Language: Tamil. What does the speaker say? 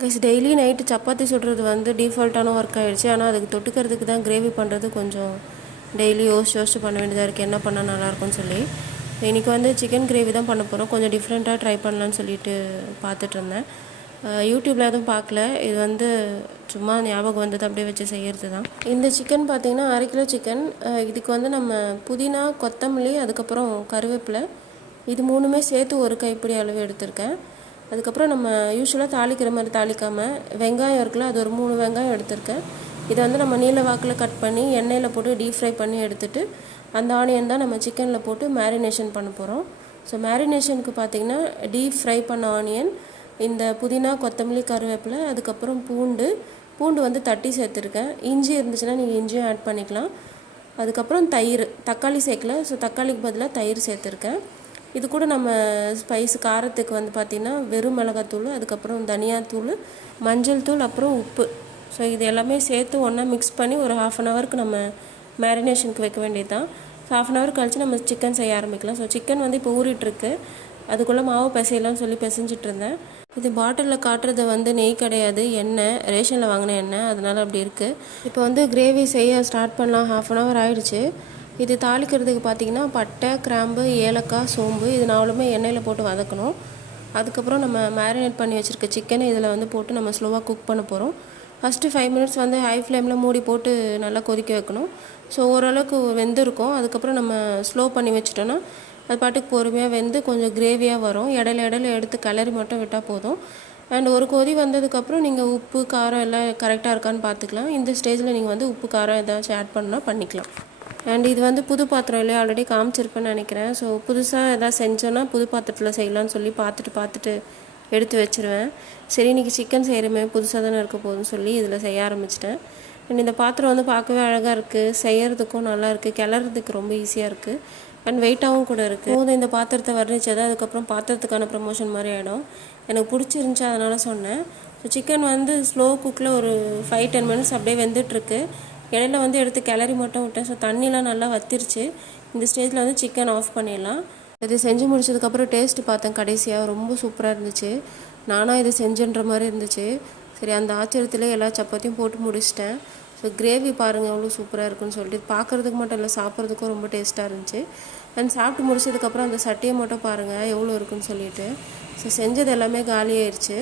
கைஸ் டெய்லி நைட்டு சப்பாத்தி சுடுறது வந்து டிஃபால்ட்டான ஒர்க் ஆகிடுச்சு. ஆனால் அதுக்கு தொட்டுக்கிறதுக்கு தான் கிரேவி பண்ணுறது கொஞ்சம் டெய்லி யோசிச்சு பண்ண வேண்டியதாக இருக்குது, என்ன பண்ணால் நல்லாயிருக்கும்னு சொல்லி. இன்றைக்கி வந்து சிக்கன் கிரேவி தான் பண்ண போகிறோம். கொஞ்சம் டிஃப்ரெண்ட்டாக ட்ரை பண்ணலான்னு சொல்லிட்டு பார்த்துட்டு இருந்தேன். யூடியூப்பில் எதுவும் பார்க்கல, இது வந்து சும்மா ஞாபகம் வந்தது அப்படியே வச்சு செய்கிறது தான். இந்த சிக்கன் பார்த்திங்கன்னா 1/2 கிலோ சிக்கன். இதுக்கு வந்து நம்ம புதினா, கொத்தமல்லி, அதுக்கப்புறம் கருவேப்பிலை, இது 3மே சேர்த்து ஒரு கைப்பிடி அளவு எடுத்திருக்கேன். அதுக்கப்புறம் நம்ம யூஸ்வலாக தாளிக்கிற மாதிரி தாளிக்காமல் வெங்காயம் இருக்குல்ல, அது ஒரு 3 வெங்காயம் எடுத்திருக்கேன். இதை வந்து நம்ம நீல வாக்கில் கட் பண்ணி எண்ணெயில் போட்டு டீப் ஃப்ரை பண்ணி எடுத்துகிட்டு அந்த ஆனியன் தான் நம்ம சிக்கனில் போட்டு மேரினேஷன் பண்ண போகிறோம். ஸோ மேரினேஷனுக்கு பார்த்திங்கன்னா டீப் ஃப்ரை பண்ண ஆனியன், இந்த புதினா, கொத்தமல்லி, கருவேப்பிலை, அதுக்கப்புறம் பூண்டு வந்து தட்டி சேர்த்துருக்கேன். இஞ்சி இருந்துச்சுன்னா நீங்கள் இஞ்சியும் ஆட் பண்ணிக்கலாம். அதுக்கப்புறம் தயிர், தக்காளி சேர்க்கல, ஸோ தக்காளிக்கு பதிலாக தயிர் சேர்த்துருக்கேன். இது கூட நம்ம ஸ்பைஸ் காரத்துக்கு வந்து பார்த்திங்கன்னா வெறும் மிளகாத்தூள், அதுக்கப்புறம் தனியாத்தூள், மஞ்சள் தூள், அப்புறம் உப்பு. ஸோ இது எல்லாமே சேர்த்து ஒன்றா மிக்ஸ் பண்ணி ஒரு 1/2 அன் ஹவருக்கு நம்ம மேரினேஷனுக்கு வைக்க வேண்டியது தான். ஸோ 1/2 அன் ஹவர் கழித்து நம்ம சிக்கன் செய்ய ஆரம்பிக்கலாம். ஸோ சிக்கன் வந்து இப்போ ஊறிட்டுருக்கு, அதுக்குள்ளே மாவு பிசையலாம்னு சொல்லி பிசைஞ்சிட்டு இருந்தேன். இது பாட்டிலில் காட்டுறது வந்து நெய் கிடையாது, எண்ணெய், ரேஷனில் வாங்கின எண்ணெய், அதனால் அப்படி இருக்குது. இப்போ வந்து கிரேவி செய்ய ஸ்டார்ட் பண்ணலாம். 1/2 அன் ஹவர் ஆகிடுச்சு. இது தாளிக்கிறதுக்கு பார்த்திங்கன்னா பட்டை, கிராம்பு, ஏலக்காய், சோம்பு, இது நாலுமே எண்ணெயில் போட்டு வதக்கணும். அதுக்கப்புறம் நம்ம மேரினேட் பண்ணி வச்சுருக்க சிக்கனை இதில் வந்து போட்டு நம்ம ஸ்லோவாக குக் பண்ண போகிறோம். ஃபஸ்ட்டு 5 மினிட்ஸ் வந்து ஹை ஃப்ளேமில் மூடி போட்டு நல்லா கொதிக்க வைக்கணும். ஸோ ஓரளவுக்கு வெந்திருக்கும். அதுக்கப்புறம் நம்ம ஸ்லோ பண்ணி வச்சுட்டோன்னா அது பாட்டுக்கு பொறுமையாக வெந்து கொஞ்சம் கிரேவியாக வரும். இடையில எடுத்து கிளறி மட்டும் விட்டால் போதும். அண்ட் ஒரு கொதி வந்ததுக்கப்புறம் நீங்கள் உப்பு, காரம் எல்லாம் கரெக்டாக இருக்கான்னு பார்த்துக்கலாம். இந்த ஸ்டேஜில் நீங்கள் வந்து உப்பு, காரம் ஏதாச்சும் ஆட் பண்ணால் பண்ணிக்கலாம். அண்ட் இது வந்து புது பாத்திரம் இல்லையா, ஆல்ரெடி காமிச்சிருப்பேன்னு நினைக்கிறேன். ஸோ புதுசாக எதாவது செஞ்சோன்னா புது பாத்திரத்தில் செய்யலான்னு சொல்லி பார்த்துட்டு எடுத்து வச்சுருவேன். சரி, இன்றைக்கி சிக்கன் செய்கிறமே, புதுசாக தானே இருக்க போகுதுன்னு சொல்லி இதில் செய்ய ஆரம்பிச்சிட்டேன். அண்ட் இந்த பாத்திரம் வந்து பார்க்கவே அழகாக இருக்குது, செய்கிறதுக்கும் நல்லா இருக்குது, கிளறதுக்கு ரொம்ப ஈஸியாக இருக்குது, அண்ட் வெயிட்டாகவும் கூட இருக்குது. போதும் இந்த பாத்திரத்தை வர்ணிச்சது, அதுக்கப்புறம் பாத்திரத்துக்கான ப்ரமோஷன் மாதிரி ஆகிடும். எனக்கு பிடிச்சிருந்துச்சி, அதனால் சொன்னேன். ஸோ சிக்கன் வந்து ஸ்லோ குக்கில் ஒரு 5-10 மினிட்ஸ் அப்படியே வெந்துட்டுருக்கு. இடையில வந்து எடுத்து கிளறி மட்டும் விட்டேன். ஸோ தண்ணிலாம் நல்லா வத்திருச்சு. இந்த ஸ்டேஜில் வந்து சிக்கன் ஆஃப் பண்ணிடலாம். இது செஞ்சு முடிச்சதுக்கப்புறம் டேஸ்ட்டு பார்த்தேன் கடைசியாக, ரொம்ப சூப்பராக இருந்துச்சு. நானாக இது செஞ்சுன்ற மாதிரி இருந்துச்சு. சரி, அந்த ஆச்சரியத்தில் எல்லா சப்பாத்தியும் போட்டு முடிச்சிட்டேன். ஸோ கிரேவி பாருங்கள் எவ்வளோ சூப்பராக இருக்குன்னு சொல்லிட்டு, பார்க்குறதுக்கு மட்டும் இல்லை, சாப்பிட்றதுக்கும் ரொம்ப டேஸ்ட்டாக இருந்துச்சு. அண்ட் சாப்பிட்டு முடிச்சதுக்கப்புறம் அந்த சட்டியை மட்டும் பாருங்கள் எவ்வளோ இருக்குன்னு சொல்லிட்டு. ஸோ செஞ்சது எல்லாமே காலியாகிடுச்சு.